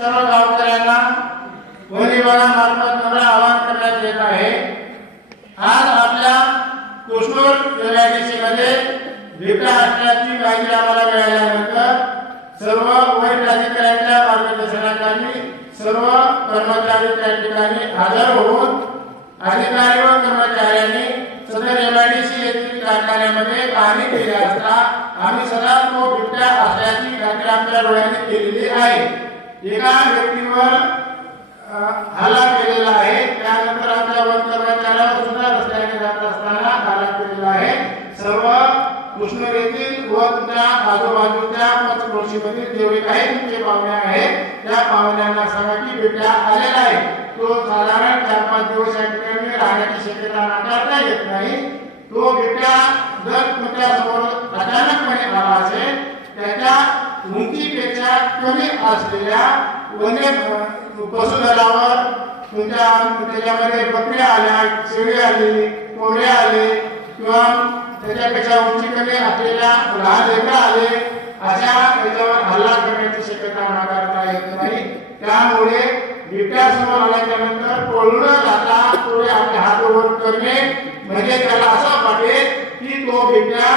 सर्व गावकऱ्यांना वन मार्फत नम्र आवाहन करण्यात येत आहे. आज आपल्या कोष्णूर एमआयडीसी मध्ये बिबट्या असल्याची माहिती आम्हाला मिळाल्यानंतर सर्व वैध अधिकाऱ्यांच्या मार्गदर्शनाखाली सर्व कर्मचारी त्या ठिकाणी हजर होऊन अधिकारी व कर्मचाऱ्यांनी सदर एमआयडीसी येथील कारखान्यामध्ये पाहणी केली असता आम्ही सदा तो बिबट्या असल्याची खात्री आमच्या डोळ्यांनी केलेली आहे. एका व्यक्तीवर हल्ला केलेला आहे. त्यानंतर आमच्या वन कर्मचाऱ्यावर सुद्धा रस्त्याने जात असताना हल्ला केलेला आहे. सर्व कृष्ण येथील व त्या आजूबाजूच्या पंचक्रोशीमधील जेवढे काही तुमचे पाहुणे आहेत. त्या पाहुण्यांना सांगा की बिबट्या आलेला आहे. तो साधारण चार पाच दिवस या ठिकाणी राहण्याची शक्यता नाकारता येत नाही. तो बिबट्या जर तुमच्यासमोर अचानकपणे आला असेल त्याच्या उंचीपेक्षा कमी असलेल्या वन्य अ, पशुधनावर तुमच्या त्याच्यामध्ये बकऱ्या आल्या शेळी आली कोंबडे आले किंवा त्याच्यापेक्षा उंची कमी असलेल्या लहान लेकर आले अशा याच्यावर हल्ला करण्याची शक्यता नाकारता येत नाही. त्यामुळे बिबट्यासमोर आल्याच्यानंतर पळून जाता थोडे आपले हात वर करणे म्हणजे त्याला असं वाटेल की तो बिबट्या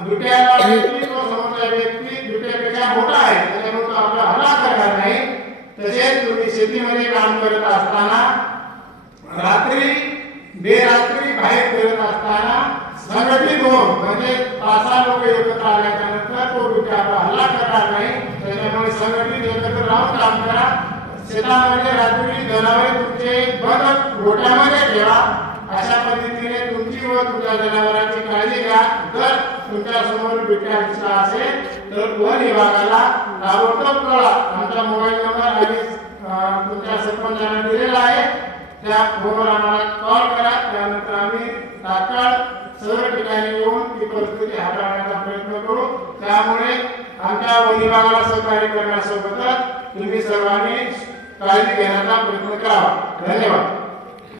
बिबट्याला तो समोरचा व्यक्ती बिबट्यापेक्षा मोठा आहे त्याच्यामुळे तो आपला हल्ला करणार नाही तसेच तुम्ही शेतीमध्ये काम करत असताना रात्री बेरात्री बाहेर फिरत असताना संघटित होऊन म्हणजे पाच सहा लोक एकत्र आल्याच्यानंतर तो बिबट्या आपला हल्ला करणार नाही. त्याच्यामुळे संघटित एकत्र राहून काम करा. शेतामध्ये रात्री जनावरे तुमचे बंद गोट्यामध्ये ठेवा. अशा पद्धतीने तुमची व तुमच्या जनावरांची काळजी घ्या. जर तुमच्यासमोर बिबट्या दिसला असेल तर वन विभागाला ताबडतोब कळा आमचा मोबाईल नंबर आणि तुमच्या सरपंचांना दिलेला आहे. त्या फोनवर आम्हाला कॉल करा. त्यानंतर आम्ही तात्काळ सर्व ठिकाणी येऊन ती परिस्थिती हाताळण्याचा प्रयत्न करू. त्यामुळे आमच्या वन विभागाला सहकार्य करण्यासोबतच तुम्ही सर्वांनी काळजी घेण्याचा प्रयत्न करावा. धन्यवाद.